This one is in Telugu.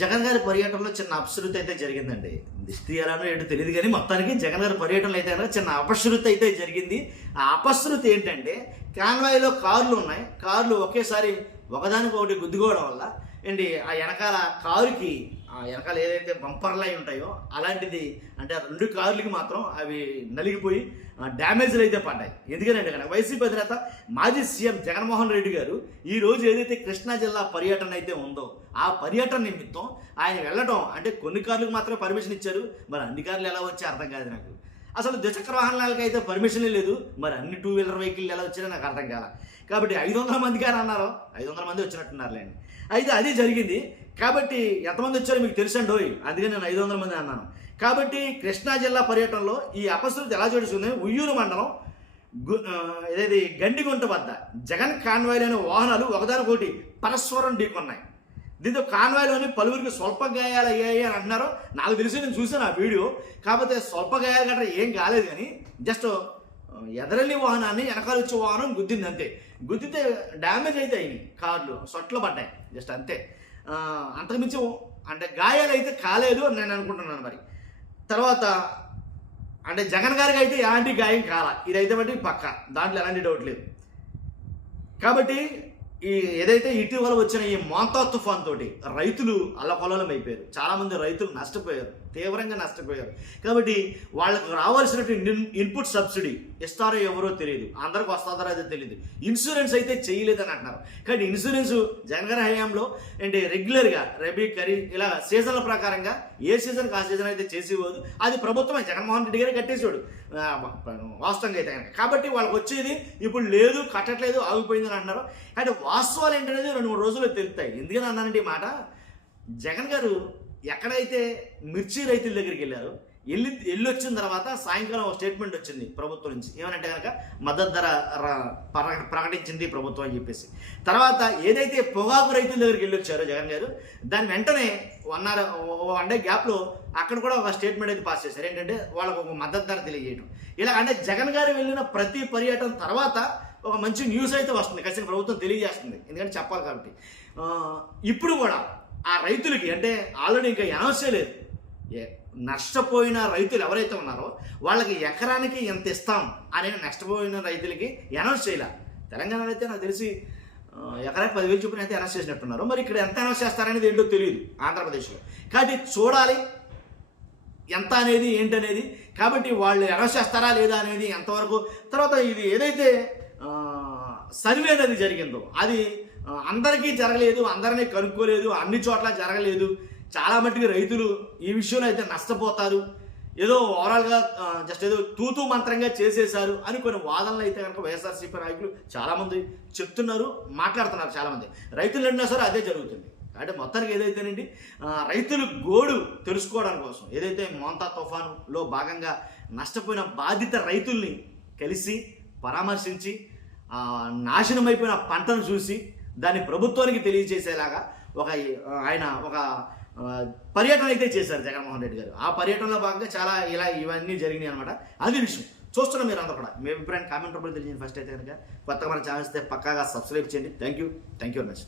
జగన్ గారి పర్యటనలో చిన్న అపశృతి అయితే జరిగిందండి. దిష్టి ఎలానో ఏంటో తెలియదు కానీ మొత్తానికి జగన్ గారి పర్యటనలో అయితే కనుక చిన్న అపశృతి అయితే జరిగింది. ఆ అపశృతి ఏంటంటే కాన్వాయ్లో కార్లు ఉన్నాయి. కార్లు ఒకేసారి ఒకదానికొకటి గుద్దుకోవడం వల్ల ఏంటి ఆ వెనకాల కారుకి వెనకాల ఏదైతే బంపర్లు అయి ఉంటాయో అలాంటిది అంటే ఆ 2 కార్లకి మాత్రం అవి నలిగిపోయి డ్యామేజ్లు అయితే పడ్డాయి. ఎందుకంటే కనుక వైసీపీ అధినేత మాజీ సీఎం జగన్మోహన్ రెడ్డి గారు ఈ రోజు ఏదైతే కృష్ణా జిల్లా పర్యటన అయితే ఉందో ఆ పర్యటన నిమిత్తం ఆయన వెళ్ళడం అంటే కొన్ని కార్లకు మాత్రమే పర్మిషన్ ఇచ్చారు. మరి అన్ని కార్లు ఎలా వచ్చి అర్థం కాదు నాకు. అసలు ద్విచక్ర వాహనాలకి అయితే పర్మిషనే లేదు. మరి అన్ని 2 వీలర్ వెహికల్ ఎలా వచ్చినా నాకు అర్థం కాల. కాబట్టి 500 మంది గారు అన్నారు, 500 మంది వచ్చినట్టున్నారులేండి. అయితే అది జరిగింది. కాబట్టి ఎంతమంది వచ్చారో మీకు తెలుసండోయ్, అందుకే నేను 500 మంది అన్నాను. కాబట్టి కృష్ణా జిల్లా పర్యటనలో ఈ అపశృతి ఎలా చోటుకుంది, ఉయ్యూరు మండలం ఏదైతే గండిగుంట వద్ద జగన్ కాన్వాయ్లోని వాహనాలు ఒకదానికొకటి పరస్పరం ఢీకొన్నాయి. దీంతో కాన్వాయ్లోని పలువురికి స్వల్ప గాయాలు అయ్యాయి అని అంటున్నారు. నాకు తెలిసి నేను చూసాను ఆ వీడియో. కాకపోతే స్వల్ప గాయాలు గట్రా ఏం కాలేదు కానీ జస్ట్ ఎదరల్లి వాహనాన్ని వెనకాల వచ్చే వాహనం గుద్దింది అంతే. గుద్దితే డ్యామేజ్ అయితే అయినాయి, కార్లు సొట్లు పడ్డాయి జస్ట్ అంతే. అంతకుమించి అంటే గాయాలు అయితే కాలేదు అని నేను అనుకుంటున్నాను. మరి తర్వాత అంటే జగన్ గారికి అయితే ఎలాంటి గాయం కాల, ఇదైతే బట్టి పక్క, దాంట్లో ఎలాంటి డౌట్ లేదు. కాబట్టి ఈ ఏదైతే ఇటీవల వచ్చిన ఈ మోంతా తుఫాన్ తోటి రైతులు అల్లకొల్లం అయిపోయారు. చాలామంది రైతులు నష్టపోయారు, తీవ్రంగా నష్టపోయారు. కాబట్టి వాళ్ళకు రావాల్సినటువంటి ఇన్పుట్ సబ్సిడీ ఇస్తారో ఎవరో తెలియదు, అందరికి వస్తుందో అదే తెలియదు. ఇన్సూరెన్స్ అయితే చేయలేదని అంటున్నారు. కానీ ఇన్సూరెన్స్ జగన్ గారి హయాంలో ఏంటి రెగ్యులర్గా రబీ ఖరీఫ్ ఇలా సీజన్ల ప్రకారంగా ఏ సీజన్కి ఆ సీజన్ అయితే చేసేవాడు. అది ప్రభుత్వమే, జగన్మోహన్ రెడ్డి గారే కట్టేసేవాడు వాస్తవంగా అయితే కనుక. కాబట్టి వాళ్ళకి వచ్చేది ఇప్పుడు లేదు, కట్టట్లేదు, ఆగిపోయిందని అంటున్నారు. అంటే వాస్తవాలు ఏంటనేది 2-3 రోజుల్లో తెలుస్తాయి. ఎందుకని అన్నానంటే ఈ మాట, జగన్ గారు ఎక్కడైతే మిర్చి రైతుల దగ్గరికి వెళ్ళారో వెళ్ళి వచ్చిన తర్వాత సాయంకాలం ఒక స్టేట్మెంట్ వచ్చింది ప్రభుత్వం నుంచి. ఏమనంటే కనుక మద్దతు ధర ప్రకటించింది ప్రభుత్వం అని చెప్పేసి. తర్వాత ఏదైతే పొగాకు రైతుల దగ్గరికి వెళ్ళి వచ్చారో జగన్ గారు, దాని వెంటనే 1 డే గ్యాప్లో అక్కడ కూడా ఒక స్టేట్మెంట్ అయితే పాస్ చేశారు. ఏంటంటే వాళ్ళకు ఒక మద్దతు ధర తెలియజేయడం. ఇలా అంటే జగన్ గారు వెళ్ళిన ప్రతి పర్యటన తర్వాత ఒక మంచి న్యూస్ అయితే వస్తుంది, ఖచ్చితంగా ప్రభుత్వం తెలియజేస్తుంది. ఎందుకంటే చెప్పాలి కాబట్టి. ఇప్పుడు కూడా ఆ రైతులకి అంటే ఆల్రెడీ ఇంకా అనౌన్స్ చేయలేదు, నష్టపోయిన రైతులు ఎవరైతే ఉన్నారో వాళ్ళకి ఎకరానికి ఎంత ఇస్తాం అనేది నష్టపోయిన రైతులకి అనౌన్స్ చేయాల. తెలంగాణలో అయితే నాకు తెలిసి ఎకరానికి 10,000 చొప్పున అయితే అనౌన్స్ చేసినట్టున్నారు. మరి ఇక్కడ ఎంత అనౌన్స్ చేస్తారనేది ఏంటో తెలియదు ఆంధ్రప్రదేశ్లో. కాబట్టి చూడాలి ఎంత అనేది ఏంటనేది. కాబట్టి వాళ్ళు అనౌన్స్ చేస్తారా లేదా అనేది ఎంతవరకు. తర్వాత ఇది ఏదైతే సర్వే అనేది జరిగిందో అది అందరికీ జరగలేదు, అందరినీ కనుక్కోలేదు, అన్ని చోట్ల జరగలేదు. చాలా మట్టుకు రైతులు ఈ విషయంలో అయితే నష్టపోతారు, ఏదో ఓవరాల్గా జస్ట్ ఏదో తూతూ మంత్రంగా చేసేశారు అని కొన్ని వాదనలు అయితే కనుక వైఎస్ఆర్సీపీ నాయకులు చాలామంది చెప్తున్నారు, మాట్లాడుతున్నారు. చాలామంది రైతులు అన్నా సరే అదే జరుగుతుంది. అంటే మొత్తానికి ఏదైతేనండి రైతులు గోడు తెలుసుకోవడం కోసం ఏదైతే మోంతా తుఫానులో భాగంగా నష్టపోయిన బాధిత రైతుల్ని కలిసి పరామర్శించి నాశనమైపోయిన పంటను చూసి దాన్ని ప్రభుత్వానికి తెలియజేసేలాగా ఆయన ఒక పర్యటన అయితే చేశారు జగన్మోహన్ రెడ్డి గారు. ఆ పర్యటనలో భాగంగా చాలా ఇవన్నీ జరిగినాయి అనమాట. అది విషయం చూస్తున్నాం. మీరు అందరూ కూడా మీ అభిప్రాయం కామెంట్ రూపంలో తెలియజేయండి. ఫస్ట్ అయితే కనుక కొత్తగా మన ఛానల్స్ పక్కాగా సబ్స్క్రైబ్ చేయండి. Thank you very much.